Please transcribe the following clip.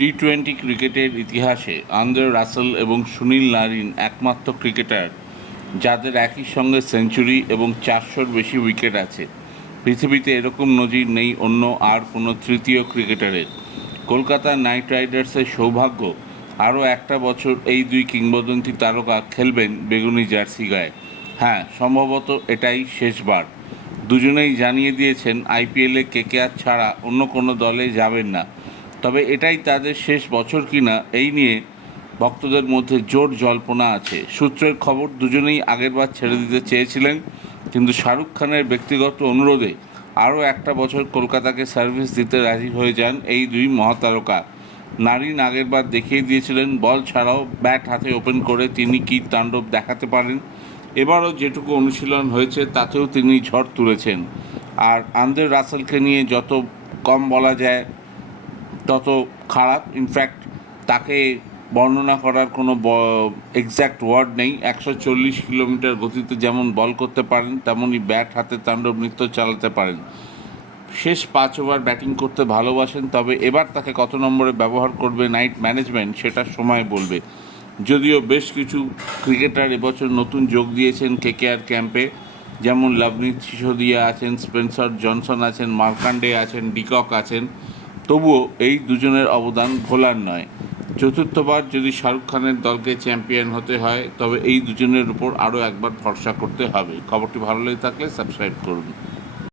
T twenty ক্রিকেটের ইতিহাসে Andre Russell এবং সুনীল নারিন একমাত্র ক্রিকেটার যাদের একই সঙ্গে সেঞ্চুরি এবং 400-র বেশি উইকেট আছে। পৃথিবীতে এরকম নজির নেই অন্য আর কোনো তৃতীয় ক্রিকেটারের। কলকাতা নাইট রাইডার্সের সৌভাগ্য আরও একটা বছর এই দুই কিংবদন্তি তারকা খেলবেন বেগুনি জার্সি গায়ে। হ্যাঁ, সম্ভবত এটাই শেষবার। দুজনেই জানিয়ে দিয়েছেন আইপিএলে কেকেআর ছাড়া অন্য কোনো দলে যাবেন না। তবে এটাই তাদের শেষ বছর কিনা এই নিয়ে ভক্তদের মধ্যে জোর জল্পনা আছে। সূত্রের খবর, দুজনেই আগেরবার ছেড়ে দিতে চেয়েছিলেন, কিন্তু শাহরুখ খানের ব্যক্তিগত অনুরোধে আরও একটা বছর কলকাতাকে সার্ভিস দিতে রাজি হয়ে যান এই দুই মহাতারকা। নারিন আগেরবার দেখিয়ে দিয়েছিলেন বল ছাড়াও ব্যাট হাতে ওপেন করে তিনি কী তাণ্ডব দেখাতে পারেন। এবারও যেটুকু অনুশীলন হয়েছে তাতেও তিনি ঝড় তুলেছেন। আর আন্দ্রে রাসেলকে নিয়ে যত কম বলা যায় তত খারাপ। ইনফ্যাক্ট তাকে বর্ণনা করার কোনো এক্স্যাক্ট ওয়ার্ড নেই। 140 কিলোমিটার গতিতে যেমন বল করতে পারেন, তেমনই ব্যাট হাতে তাণ্ডব নৃত্য চালাতে পারেন। শেষ 5 ওভার ব্যাটিং করতে ভালোবাসেন। তবে এবার তাকে কত নম্বরে ব্যবহার করবে নাইট ম্যানেজমেন্ট সেটা সময় বলবে। যদিও বেশ কিছু ক্রিকেটার এবছর নতুন যোগ দিয়েছেন কেকেআর ক্যাম্পে, যেমন লভনীত সিসোদিয়া আছেন, স্পেন্সার জনসন আছেন, মার্কান্ডে আছেন, ডিকক আছেন। তবুও এই দুজনের অবদান ভোলার নয়। চতুর্থবার যদি শাহরুখ খানের দলকে চ্যাম্পিয়ন হতে হয় তবে এই দুজনের উপর আরও একবার ভরসা করতে হবে। খবরটি ভালো লেগে থাকলে সাবস্ক্রাইব করুন।